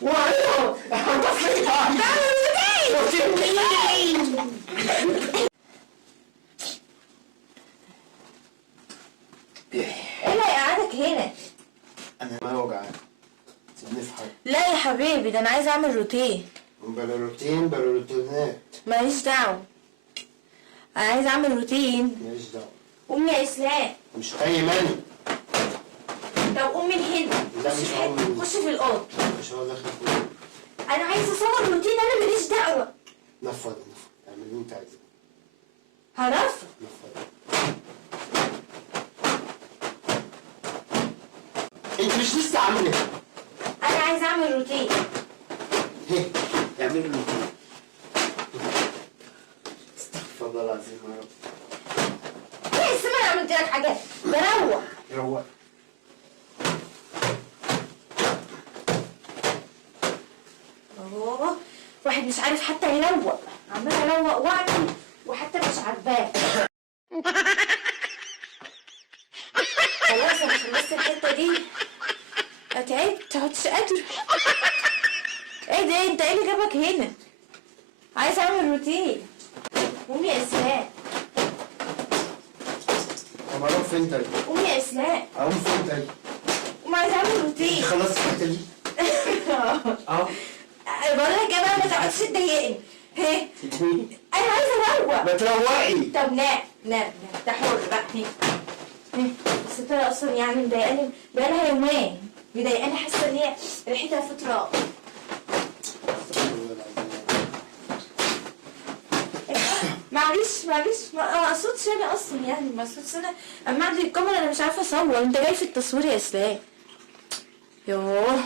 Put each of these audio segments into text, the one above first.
وايوه هنطفي ايه اللي هيقعدك هنا؟ انا ما وجعان، سيبني في حالي. لا يا حبيبي، ده انا عايزه اعمل روتين. بلا روتين بلا روتينات. ماليش دعوه، انا عايزه اعمل روتين. ماليش دعوه. قومي يا اسلام. مش اي ماني. طب قومي من هنا. لا مش هقوم. خش في الاوضه. مش هقعد اخد فوق. انا عايزه اصور روتين، انا ماليش دعوه. نفض اعمل اللي انت عايزه. هنفض. نفض. انت مش لسه عامله؟ انا عايزه اعمل روتين. هي اعمل روتين. استغفر الله العظيم يا رب. ايه السما، انا عملت لك حاجات. بروق. روق. اوه، واحد مش عارف حتى يروق، عمال اروق واعمل وحتى مش عارفاه. خلاص انا خلصت الحته دي. تعبت، مش قادره. ايه ده؟ انت ايه اللي جابك هنا؟ عايزه اعمل روتين. قومي يا اسلام. طب اروح فين طيب؟ قومي يا اسلام. اقوم فين طيب؟ قومي، عايزه اعمل روتين. خلصت الحته دي؟ اه بقول لك ايه بقى، ما تقعدش تضايقني. ايه؟ انا عايزه اروق. ما تروقي. طب نام نام، ده حر بقى. بس ترى اصلا يعني مضايقاني بقالها يومين، مضايقاني، حاسه ان هي ريحتها في تراب. معلش ما اقصدش انا اصلا، يعني ما اقصدش انا. اما اعمل الكاميرا انا مش عارفه اصور، انت جاي في التصوير يا اسلام. يوه،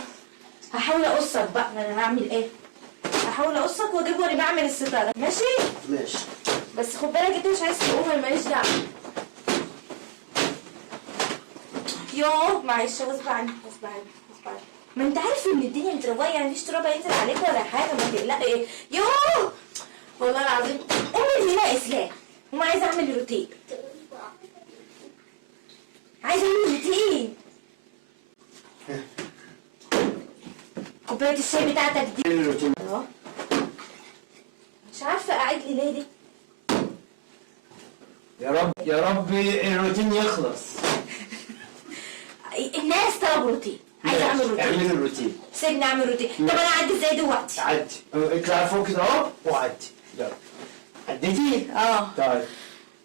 هحاول اقصك بقى. انا هعمل ايه؟ هحاول اقصك واجيب وانا بعمل الستاره. ماشي؟ ماشي. بس خد بالك انت مش عايز تقوم، انا ماليش دعوه. يوه معلش، غصب عني. ما انت عارف ان الدنيا متروقه، يعني مفيش تراب هينزل عليك ولا حاجه، ما تقلقش. ايه يوه والله العظيم. قومي هنا يا اسلام. عايزه اعمل روتين. كوبايه الشاي بتاعتك دي. ايه الروتين؟ مش عارفه قاعد لي ليه دي. يا رب الروتين يخلص. الناس طلبوا روتين، عايزه اعمل روتين. اعملي الروتين. سيبني اعمل روتين. طب انا اعدي ازاي دلوقتي؟ عدي، اطلعي فوق كده اهو وعدي. يلا. عديتي؟ اه. طيب.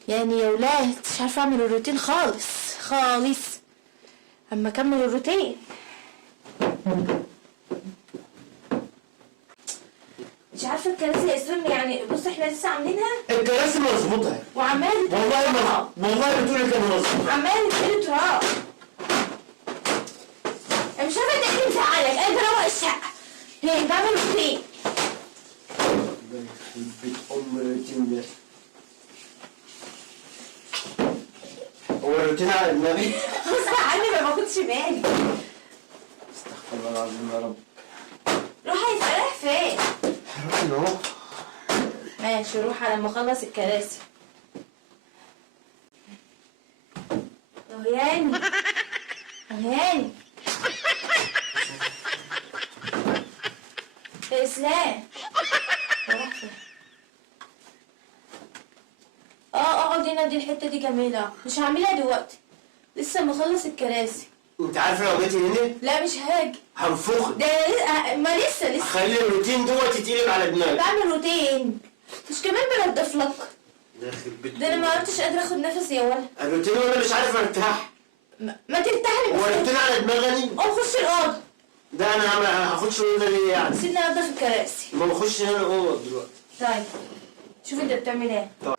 يعني يا ولاد مش عارفه اعمل الروتين خالص. اما اكمل الروتين. مش عارفه الكراسي يا اسلام، يعني بص احنا لسه عاملينها. الكراسي مظبوطه. وعمال والله بتقولي كده مظبوط. عمال تقلي تراب. انا مش عارفه انت ايه اللي مزعلك. انا بروق الشقه. هي بعمل روتين. بيت الروتين ده. هو الروتين على دماغي؟ غصب عني، ما باخدش بالي. استغفر الله العظيم يا رب. روح هيفرح فين؟ روح اهو. ماشي، روح على ما اخلص الكراسي. هاني يا اسلام. راح فين؟ اقعد هنا، دي الحته دي جميله. مش هعملها دلوقتي، لسه مخلص الكراسي. انت عارفه لو جيتي هنا؟ لا مش هاجي. هنفخ. ده ما لسه خلي الروتين دوت يتقلب على دماغي. بعمل روتين، مش كمان بنضف لك. ده انا ما عدتش قادره اخد نفسي يا ولد. الروتين وانا مش عارف ارتاح. ما ترتاح لي. هو الروتين على دماغي؟ قوم خش الاوضه. ده انا هاخدش الاوضه ليه يعني؟ سيبني انضف الكراسي. ما بخش هنا الاوضه دلوقتي. طيب شوف انت بتعمل ايه. طيب.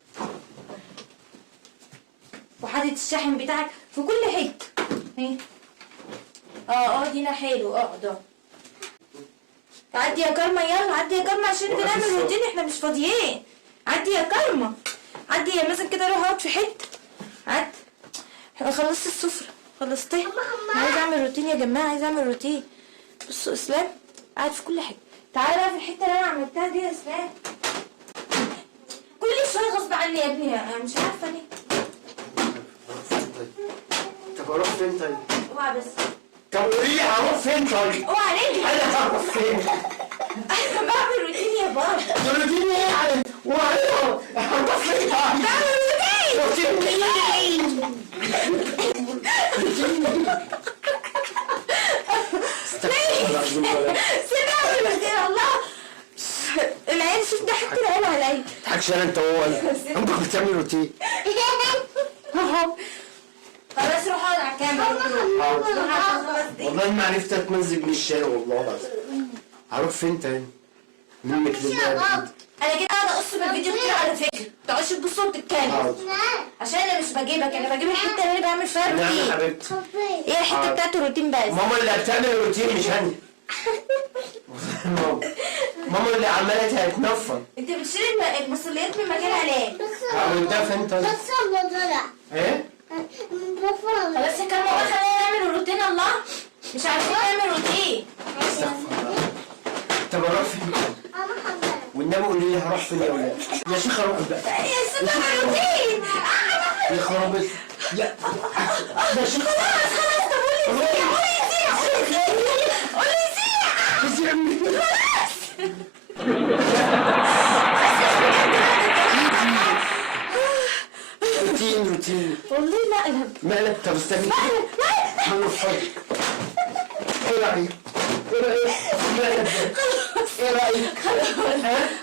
وحاطط الشاحن بتاعك في كل حته. ايه دينا حلو. اقعد عدي يا كرمه، يلا عدي يا كرمه عشان بنعمل روتين، احنا مش فاضيين. عدي يا كرمه، عدي يا مازن كده، روح اقعد في حته. عدي. خلصت السفره؟ خلصتها؟ عايزه اعمل روتين يا جماعه، عايزه اعمل روتين. بصوا اسلام قاعد في كل حته. تعالى بقى في الحته اللي انا عملتها دي يا اسلام. كل شويه غصب عني يا ابني، انا مش عارفه ليه. طب اروح فين طيب؟ اوعى بس. طب قولي لي هروح فين طيب؟ اوعى نجري. انا هروح فين؟ بعمل روتين يا بابا. روتين ايه يعني؟ هروح فين طيب؟ بعمل روتين. روتين ايه؟ سيبها اعمل روتين الله. العيال شوف ضحكت العيال عليا. تضحكش انا انت وهو انت كنت بتعمل روتين. خلاص روح اقعد على الكاميرا. والله ما عرفت اتمزج من الشارع والله العظيم. هروح فين تاني؟ منك لله. انا كده قاعده اقص بالفيديو كتير على فكره، تقعدش تبص وبتتكلم عشان انا مش بجيبك، انا بجيب الحته اللي انا بعمل فيها نعم يا روتين. حبيبتي. ايه الحته بتاعت الروتين بس. ماما اللي بتعمل روتين مش انا. ماما اللي عماله تتنفض. انت بتشيل المسؤوليات من مكانها ليه؟ عملتها فين طيب؟ ايه؟ خلاص يا كرمه بقى خلينا نعمل الروتين الله. مش عارفين نعمل روتين. طب اروح فين؟ والنبي قولي لي هروح فين يا ولاد؟ يا شيخ اروح بقى. يا ست نعمل روتين. يا خرابي. يا شيخ خلاص طب قولي يسيح. روتين والله مقلب. مقلب. طب استني هنروح حاجك. ايه رايك؟ ايه رايك؟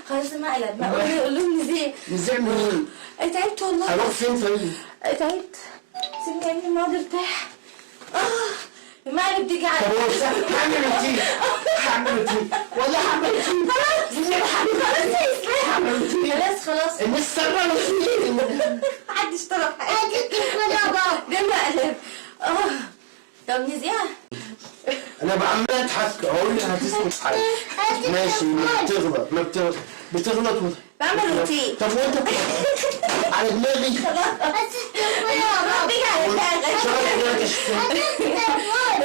خلاص مقلب. قول لهم نزيع. نزيع مين؟ تعبت والله. هروح فين طيب؟ تعبت. سيبني يا ابني ما اقعد ارتاح. المقلب دي طب قاعده. هو هعمل روتين. هعمل روتين والله هعمل روتين. خلاص الناس سرقوا روتين. محدش طلب حاجه. ده مقلب. طب نزيع. انا بعمل اضحك اقول لك هتسكت حاجه. ماشي ما بتغلط بعمل روتين. طب وانت على دماغي.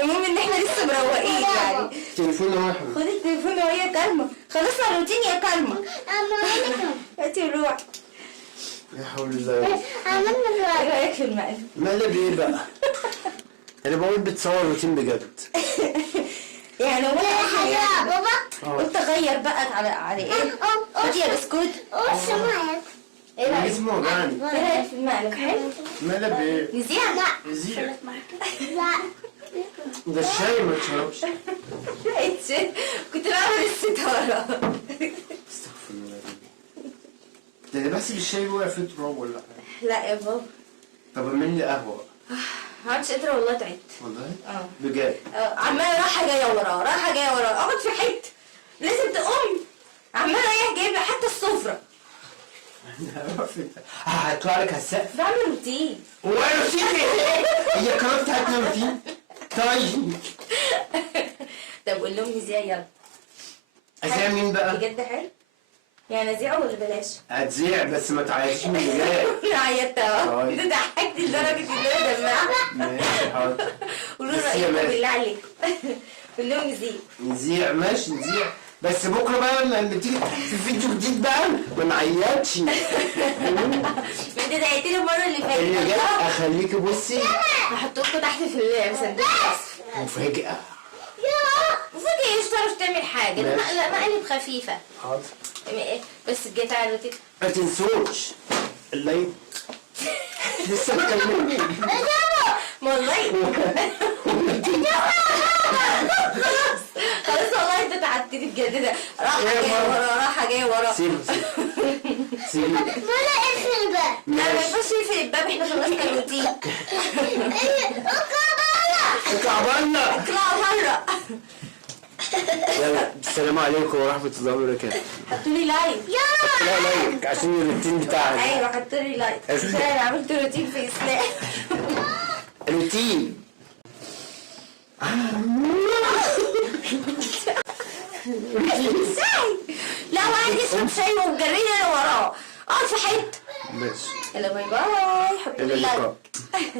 المهم ان احنا لسه مروقين يعني. تليفوني واحد. خد التليفون وهي كلمة. خلصنا الروتين يا كلمة. هاتي الروح. يا حول الله. ايه رايك في المقلب؟ مقلب ايه بقى؟ انا بقول بتصور روتين بجد. يعني هو يا بابا قلت اغير بقى على ايه؟ خد يا بسكوت. ايه رايك؟ اسمه وجعني. ايه رايك في المقلب؟ حلو؟ مقلب ايه؟ نزيع؟ لا يزيع. لا ده الشاي ما تشربش. كنت بعمل الستارة. استغفر الله. ده انا بحسب الشاي وقع في تراب ولا حاجه. لا يا بابا. طب اعمل لي قهوه. ما عادش قادرة والله تعبت. والله؟ اه بجد. عمالة رايحة جاية وراه رايحة جاية وراه، اقعد في حتة لازم تقوم. عمالة رايح جايبة حتى السفرة. هطلع لك على السقف. بعمل روتين. هو روتين ايه؟ هي القناه بتاعتنا روتين؟ طيب. طب قول لهم نزيع يلا. ازيع مين بقى؟ بجد حلو؟ يعني نزيع ولا بلاش؟ هتزيع بس ما تعيطيش من الولاد. انا عيطت اهو. طيب. انت ضحكتني لدرجة ان انا دمعت. ماشي حاضر. قولوا بس يا رأيكم ماشي. بالله عليكم. قول لهم نزيع. نزيع ماشي نزيع بس بكره بقى لما تيجي في فيديو جديد بقى ما نعيطش. انت ضايقتني المرة اللي فاتت. اللي جاي اخليكي بصي هحط لكم تحت في صندوق الوصف. مفاجأة. المفروض ايه مش تعرف تعمل حاجة. لا مقلب خفيفة. حاضر. بس جيت على الروتين. ما تنسوش اللايك. لسه مكلمني. والله خلاص والله انت تعبتني بجد. ده راحة جاية ورا راحة جاية ورا. سيبي سيبي. ولا اقفل الباب. لا ما ينفعش نقفل الباب، احنا خلصنا الروتين. اطلع بره. اطلعوا بره. يلا السلام عليكم ورحمة الله وبركاته. حطوا لي لايك. لا لايك عشان الروتين بتاعك. ايوه حطوا لي لايك عشان انا عملت روتين في اسلام. روتين. ازاي؟ لا واحد يشرب شاي ومجريني انا وراه. اقعد في حته. ماشي. يلا باي باي. حطوا إلى لي اللقاء. لايك.